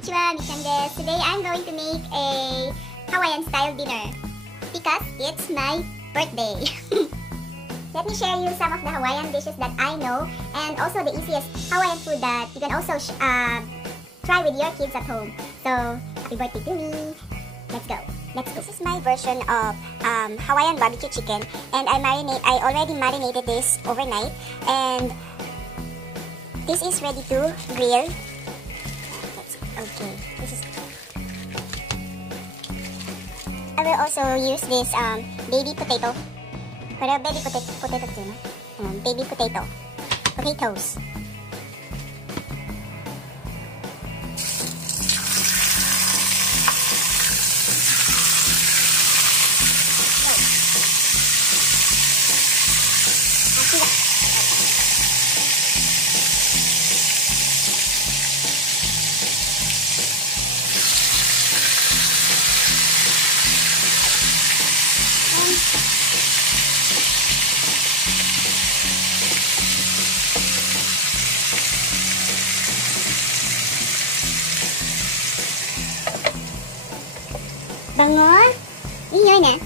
Konnichiwa, Michan desu. Today I'm going to make a Hawaiian style dinner because it's my birthday. Let me share you some of the Hawaiian dishes that I know and also the easiest Hawaiian food that you can also try with your kids at home. So, happy birthday to me. Let's go. This is my version of Hawaiian barbecue chicken, and I already marinated this overnight, and this is ready to grill. Okay, I will also use this baby potato. Baby potatoes. Bango! Yun na.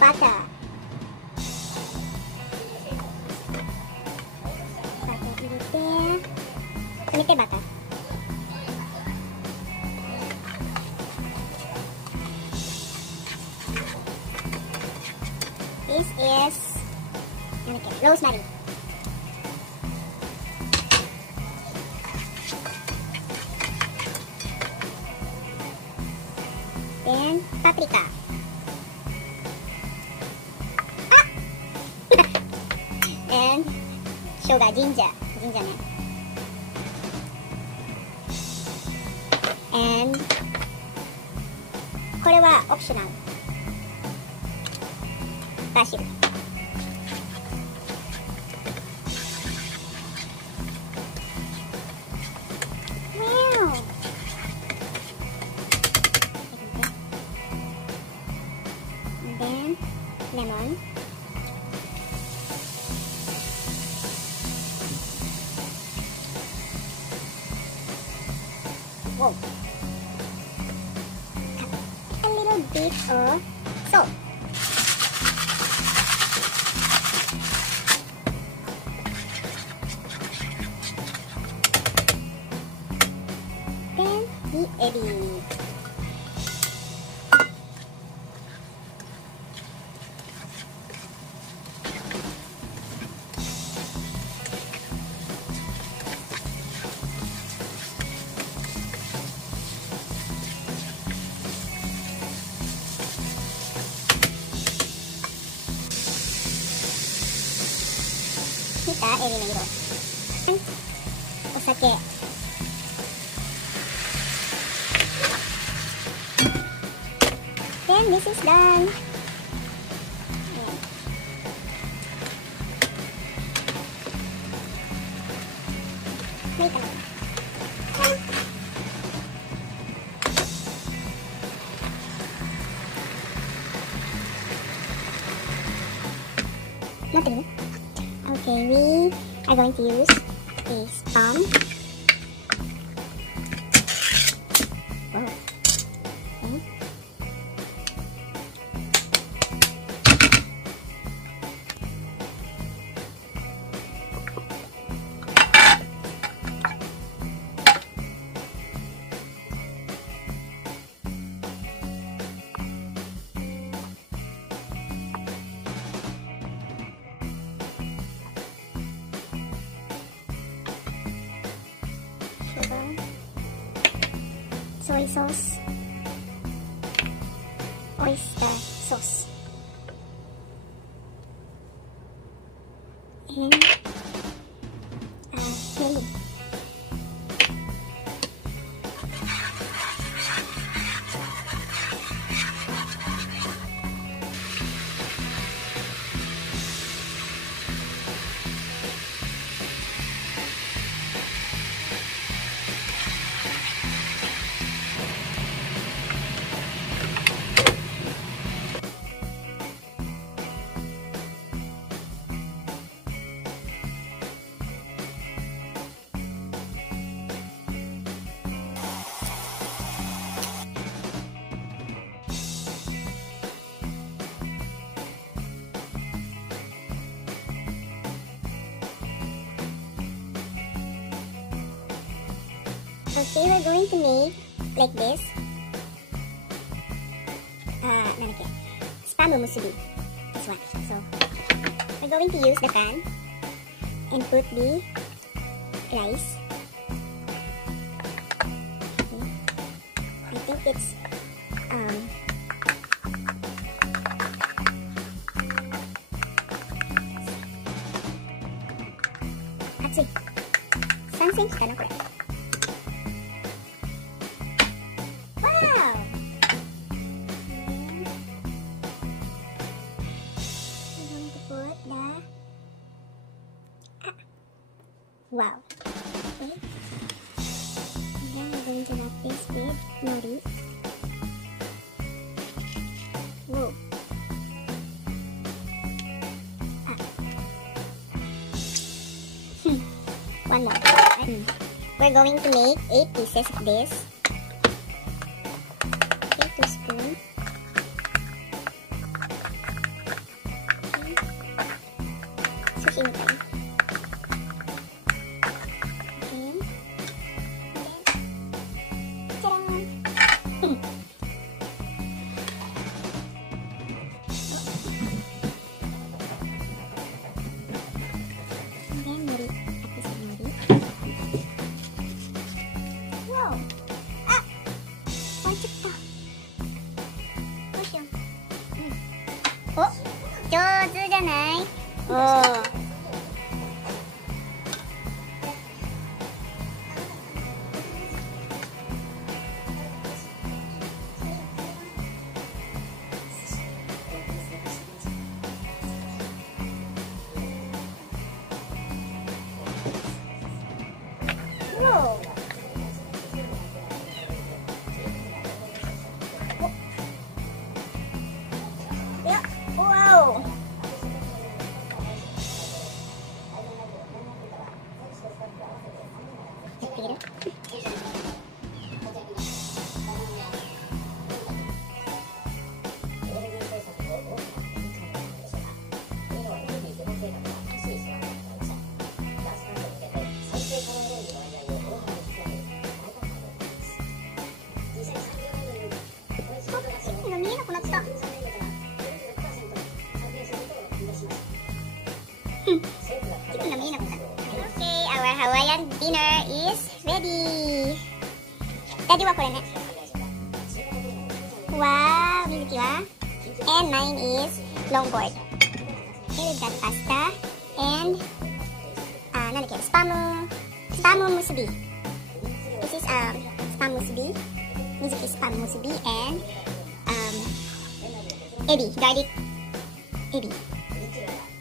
Butter. Butter. This is Rosemary. Then paprika. And ginger. And これはオプショナル。バジル。Lemon. Whoa. A little bit of salt. Then the ebi. Ebi na iro. Osake. Then this is done. Wait a minute. Nothing. Okay, we are going to use this palm. Whoa. Okay. Soy sauce, oyster sauce, and chili. Okay, we're going to make like this. Spam musubi. This one. So, we're going to use the pan and put the rice. Okay. I think it's actually 3 センチかなこれ。Wow. Okay. And then we're going to wrap this with Nori. Whoa. One more. We're going to make 8 pieces of this. Okay, 2 spoons. Okay. Sushi mo tayo. Oh, 上手じゃない？おー。Wow! Okay, our Hawaiian dinner is ready. Daddy wa kore ne. Wow, Mizuki wa. And mine is longboard. Okay, we've got pasta and spam musubi. This is spam musubi. Mizuki spam musubi and ebi, garlic ebi.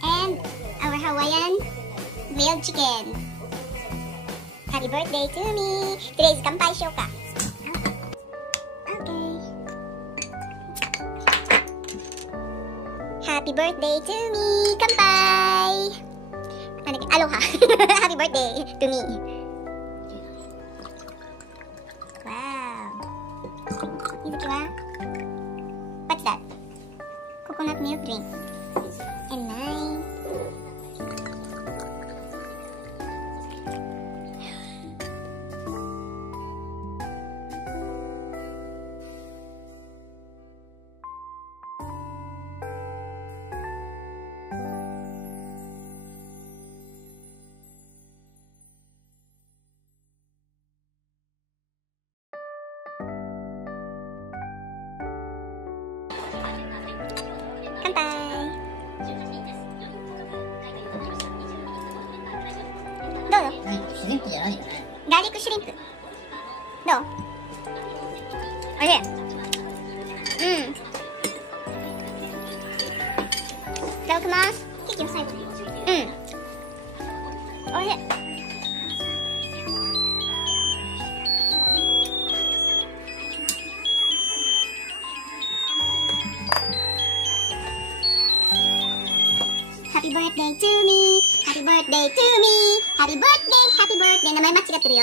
And our Hawaiian grilled chicken. Happy birthday to me! Today's kanpai shouka. Okay. Happy birthday to me! Kanpai! Aloha! Happy birthday to me! Wow! Mizuki wa? What's that? Coconut milk drink. And mine. Kanpai! どう？シュリンプじゃないよね。ガーリックシュリンプ。どう？おいしい。うん。いただきます。ケーキの最後に。うん。おいしい。Happy birthday to me! Happy birthday to me! Happy birthday! Happy birthday! 名前間違ってるよ。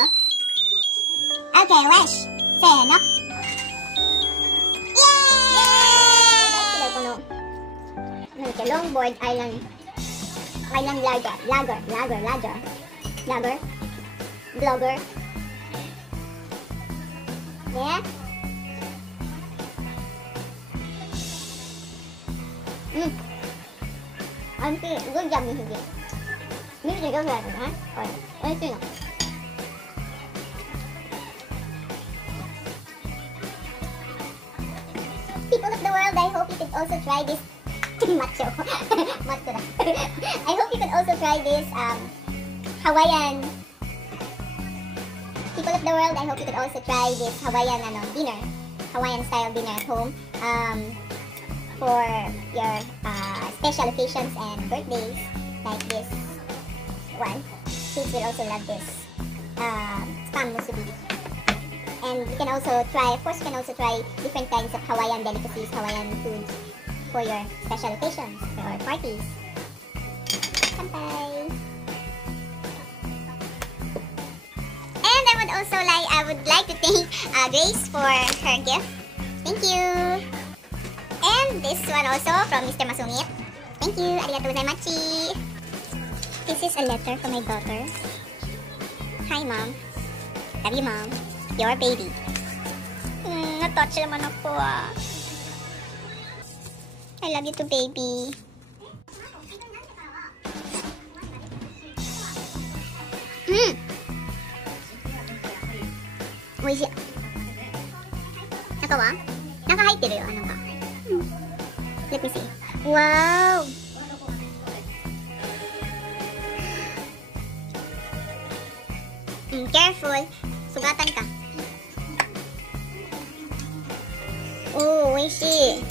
Okay, wish! せーの。イエーイ！この、なんだっけ、ロンボードアイランラガー、ブロガー。Yeah. Anh chị good job Musubi. Musubi rất là hả? Rồi, ơi chị nào. People of the world, I hope you could also try this macho. Macho. I hope you could also try this Hawaiian. People of the world, I hope you could also try this Hawaiian dinner, Hawaiian style dinner at home for your special occasions and birthdays, like this one. Kids will also love this spam musubi. And you can also try, of course, you can also try different kinds of Hawaiian delicacies, Hawaiian foods for your special occasions or parties. Kanpai! And I would like to thank Grace for her gift. Thank you. And this one also from Mr. Masungit. Thank you. Arigatou gozaimasu. This is a letter from my daughter. Hi, Mom. Love you, Mom. Your baby. Na-touch naman ako ah. I love you too, baby. Oishii. Naka wa? Naka-haitteru yo. Ano ka? Let me see. Wow! Careful. Sugatan ka. Oh, oishii.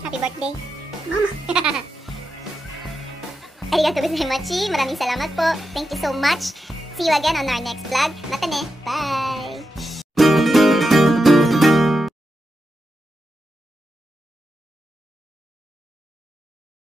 Happy birthday, Mama. Arigatou gozaimasu. Maraming salamat po. Thank you so much. See you again on our next vlog. Mata ne. Bye!